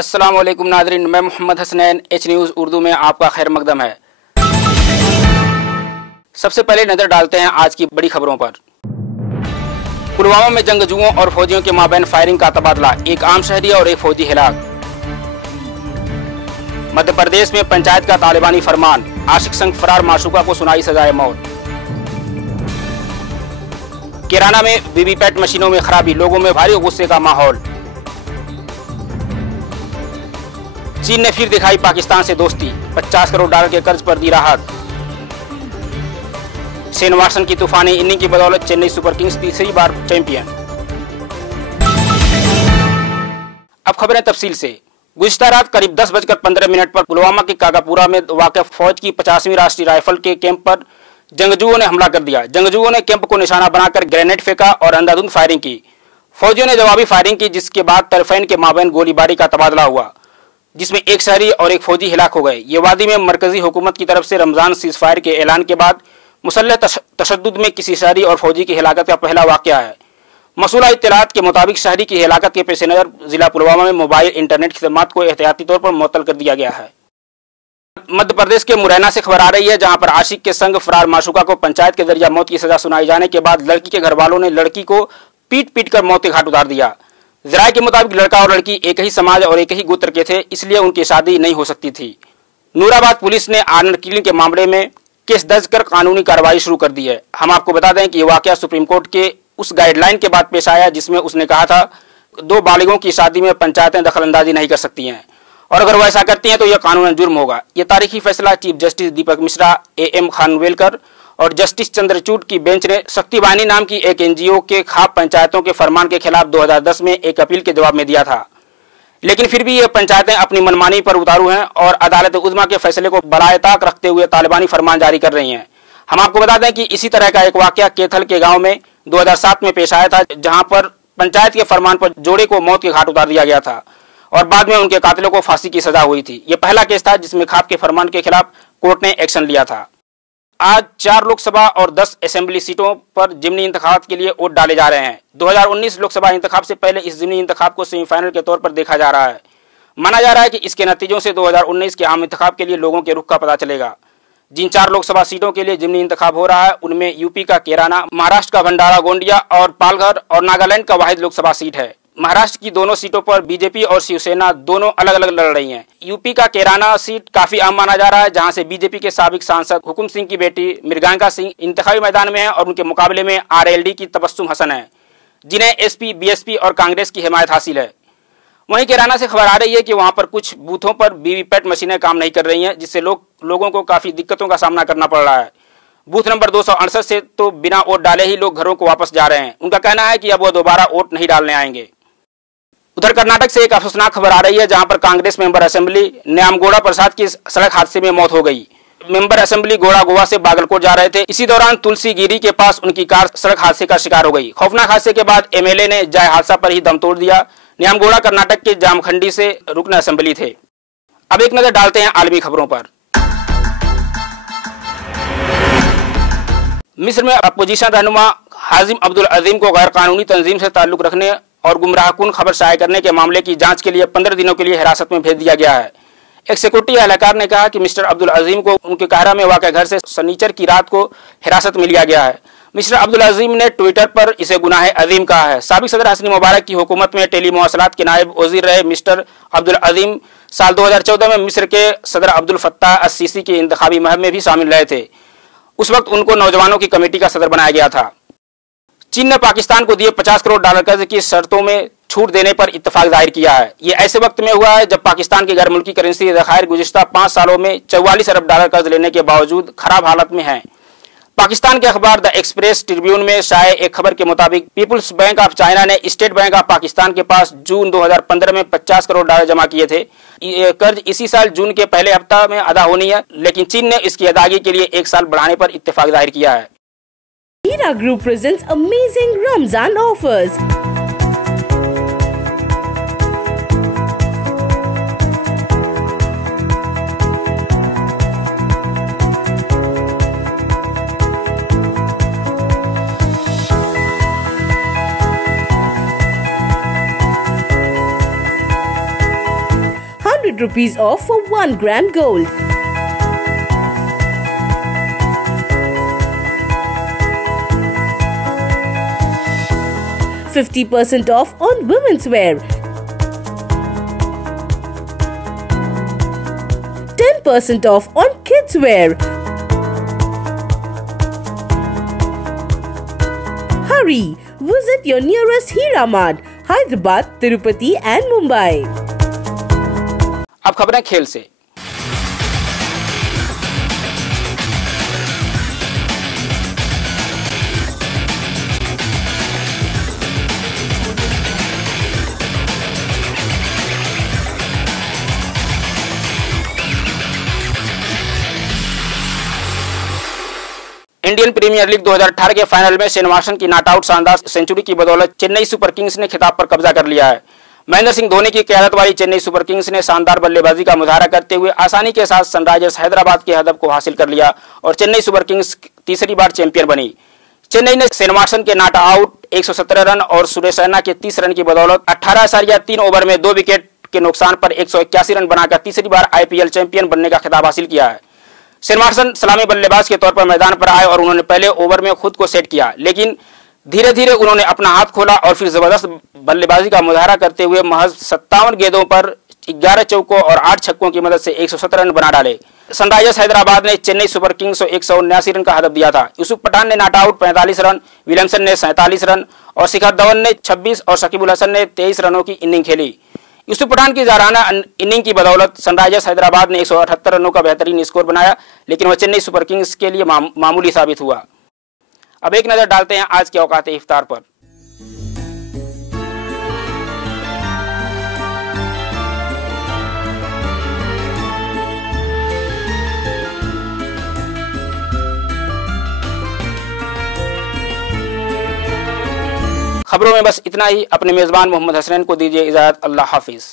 अस्सलाम वालेकुम नाज़रीन, मैं मोहम्मद हसनैन। एच न्यूज़ उर्दू में आपका खैर मकदम है। सबसे पहले नजर डालते हैं आज की बड़ी खबरों पर। पुलवामा में जंगजुओं और फौजियों के माबैन फायरिंग का तबादला, एक आम शहरी और एक फौजी हिलाक। मध्य प्रदेश में पंचायत का तालिबानी फरमान, आशिक संग फरार माशूका को सुनाई सजाए मौत। केराना में वीवीपैट मशीनों में खराबी, लोगों में भारी गुस्से का माहौल। चीन ने फिर दिखाई पाकिस्तान से दोस्ती, 50 करोड़ डॉलर के कर्ज पर दी राहत। शेन वाटसन की तूफानी इनिंग की बदौलत चेन्नई सुपर किंग्स तीसरी बार चैंपियन। अब खबरें तफसील से। गुज़िश्ता रात करीब 10:15 पर पुलवामा के कागापुरा में वाक़िअ फौज की 50वीं राष्ट्रीय राइफल के कैंप पर जंगजुओं ने हमला कर दिया। जंगजुओं ने कैंप को निशाना बनाकर ग्रेनेड फेंका और अंधाधुंध फायरिंग की। फौजियों ने जवाबी फायरिंग की, जिसके बाद तरफैन के माबैन गोलीबारी का तबादला हुआ, जिसमें एक शहरी और एक फौजी हिलाक हो गए। ये वादी में मरकजी हुकूमत की तरफ से रमजान सीज़फायर के ऐलान के बाद मुसल्लह तशद्दुद में किसी शहरी और फौजी की हिलाकत का पहला वाक़या है। मसूला इत्तलात के मुताबिक शहरी की हिलाकत के पेश नज़र जिला पुलवामा में मोबाइल इंटरनेट खिदमात को एहतियाती तौर पर मुअत्तल कर दिया गया है। मध्य प्रदेश के मुरैना से खबर आ रही है, जहां पर आशिक के संग फरार माशूका को पंचायत के जरिए मौत की सजा सुनाई जाने के बाद लड़की के घर वालों ने लड़की को पीट पीट कर मौत के घाट उतार दिया। ज़राए के मुताबिक लड़का और लड़की एक ही समाज और एक ही गोत्र के थे, इसलिए उनकी शादी नहीं हो सकती थी। नूराबाद पुलिस ने ऑनर किलिंग के मामले में केस दर्ज कर कानूनी कार्रवाई शुरू कर दी है। हम आपको बता दें कि यह वाकया सुप्रीम कोर्ट के उस गाइडलाइन के बाद पेश आया जिसमें उसने कहा था 2 बालिगों की शादी में पंचायतें दखलंदाजी नहीं कर सकती हैं, और अगर वो ऐसा करती हैं तो यह कानूनन जुर्म होगा। यह तारीखी फैसला chief justice Deepak Mishra, AM Khanvelkar और जस्टिस चंद्रचूड़ की बेंच ने शक्ति वाहिनी नाम की एक NGO के खाप पंचायतों के फरमान के खिलाफ 2010 में एक अपील के जवाब में दिया था। लेकिन फिर भी ये पंचायतें अपनी मनमानी पर उतारू हैं और अदालत उज़्मा के फैसले को बराए ताक रखते हुए तालिबानी फरमान जारी कर रही हैं। हम आपको बता दें कि इसी तरह का एक वाकया केथल के गांव में 2007 में पेश आया था, जहां पर पंचायत के फरमान पर जोड़े को मौत के घाट उतार दिया गया था और बाद में उनके कातिलों को फांसी की सजा हुई थी। यह पहला केस था जिसमें खाप के फरमान के खिलाफ कोर्ट ने एक्शन लिया था। आज 4 लोकसभा और 10 असेंबली सीटों पर ज़िमनी इंतखाब के लिए वोट डाले जा रहे हैं। 2019 लोकसभा इंतखाब से पहले इस ज़िमनी इंतखाब को सेमीफाइनल के तौर पर देखा जा रहा है। माना जा रहा है कि इसके नतीजों से 2019 के आम इंतखाब के लिए लोगों के रुख का पता चलेगा। जिन 4 लोकसभा सीटों के लिए ज़िमनी इंतखाब हो रहा है उनमें यूपी का केराना, महाराष्ट्र का भंडारा गोंडिया और पालघर और नागालैंड का वाहिद लोकसभा सीट है। महाराष्ट्र की दोनों सीटों पर बीजेपी और शिवसेना दोनों अलग अलग लड़ रही हैं। यूपी का केराना सीट काफी अहम माना जा रहा है, जहां से बीजेपी के साबिक सांसद हुकुम सिंह की बेटी मृगांका सिंह इंतखाबी मैदान में है और उनके मुकाबले में RLD की तबस्सुम हसन है, जिन्हें SP, BSP और कांग्रेस की हिमायत हासिल है। वहीं केराना से खबर आ रही है कि वहां पर कुछ बूथों पर वीवीपैट मशीनें काम नहीं कर रही हैं, जिससे लोगों को काफी दिक्कतों का सामना करना पड़ रहा है। बूथ नंबर 268 से तो बिना वोट डाले ही लोग घरों को वापस जा रहे हैं। उनका कहना है कि अब वो दोबारा वोट नहीं डालने आएंगे। उधर कर्नाटक से एक अफसोसनाक खबर आ रही है, जहां पर कांग्रेस मेंबर असेंबली न्यामगौड़ा प्रसाद की सड़क हादसे में मौत हो गई। मेंबर असेंबली गौड़ा गोवा से बागलकोट जा रहे थे। इसी दौरान तुलसीगिरी के पास उनकी कार सड़क हादसे का शिकार हो गई। खौफनाक हादसे के बाद MLA ने जाय हादसा पर ही दम तोड़ दिया। न्यामगौड़ा कर्नाटक के जामखंडी से रुकन असेंबली थे। अब एक नजर डालते हैं आलमी खबरों पर। मिस्र में अपोजिशन रहनुमा हाजिम अब्दुल अजीम को गैर कानूनी तंजीम से ताल्लुक रखने और गुमराहकुन खबर शाया करने के मामले की जांच के लिए 15 दिनों के लिए हिरासत में भेज दिया गया है। एक सिक्योरिटी एहलकार ने कहा कि मिस्टर अब्दुल अजीम को उनके कहरा में वाक़ घर से शनिचर की रात को हिरासत में लिया गया है। मिस्टर अब्दुल अजीम ने ट्विटर पर इसे गुनाह अजीम कहा है। साबिक सदर हसनी मुबारक की हुकूमत में टेलीमवासलात के नायब वजीर रहे मिस्टर अब्दुल अजीम साल 2014 में मिस्र के सदर अब्दुल फत्ताह अस-सीसी की इंतखाबी मुहिम में भी शामिल रहे थे। उस वक्त उनको नौजवानों की कमेटी का सदर बनाया गया था। चीन ने पाकिस्तान को दिए 50 करोड़ डॉलर कर्ज की शर्तों में छूट देने पर इत्तेफाक जाहिर किया है। ये ऐसे वक्त में हुआ है जब पाकिस्तान की गैर मुल्की करेंसी ज़खायर गुज़िश्ता 5 सालों में 44 अरब डॉलर कर्ज लेने के बावजूद खराब हालत में है। पाकिस्तान के अखबार द एक्सप्रेस ट्रिब्यून में शाये एक खबर के मुताबिक पीपुल्स बैंक ऑफ चाइना ने स्टेट बैंक ऑफ पाकिस्तान के पास जून 2015 में 50 करोड़ डॉलर जमा किए थे। ये कर्ज इसी साल जून के पहले हफ्ता में अदा होनी है, लेकिन चीन ने इसकी अदायगी के लिए 1 साल बढ़ाने पर इत्तेफाक जाहिर किया है। Hira Group presents amazing Ramzan offers. 100 rupees off for 1 gram gold. $50% off on women's wear. 10% off on kids wear. Hurry! Visit your nearest Hira Mart, Hyderabad, Tirupati and Mumbai. अब खबरें खेल से। इंडियन प्रीमियर लीग 2018 के final में श्रीनिवासन की not out शानदार century की बदौलत चेन्नई सुपर किंग्स ने खिताब पर कब्जा कर लिया है। महेंद्र सिंह धोनी की क़यादत वाली चेन्नई सुपर किंग्स ने शानदार बल्लेबाजी का मुजाहरा करते हुए आसानी के साथ सनराइजर्स हैदराबाद के हदफ को हासिल कर लिया और चेन्नई सुपर किंग्स तीसरी बार चैंपियन बनी। चेन्नई ने श्रीनिवासन के नॉट आउट 117 रन और सुरेश रैना के 30 रन की बदौलत 18.3 ओवर में 2 विकेट के नुकसान पर 181 रन बनाकर तीसरी बार आईपीएल चैंपियन बनने का खिताब हासिल किया है। श्रीनिवासन सलामी बल्लेबाज के तौर पर मैदान पर आए और उन्होंने पहले ओवर में खुद को सेट किया, लेकिन धीरे धीरे उन्होंने अपना हाथ खोला और फिर जबरदस्त बल्लेबाजी का मुजाहरा करते हुए महज 57 गेंदों पर 11 चौकों और 8 छक्कों की मदद से 117 रन बना डाले। सनराइजर्स हैदराबाद ने चेन्नई सुपर किंग्स को 179 रन का हदफ दिया था। यूसुफ पठान ने नॉट आउट 45 रन, विलियमसन ने 47 रन और शिखर धवन ने 26 और शकीबुल हसन ने 23 रनों की इनिंग खेली। यूसुफ पठान की जाराना इनिंग की बदौलत सनराइजर्स हैदराबाद ने 178 रनों का बेहतरीन स्कोर बनाया, लेकिन वह चेन्नई सुपर किंग्स के लिए मामूली साबित हुआ। अब एक नजर डालते हैं आज के औकात इफ्तार पर। खबरों में बस इतना ही। अपने मेजबान मोहम्मद हसनैन को दीजिए इजाजत। अल्लाह हाफिज।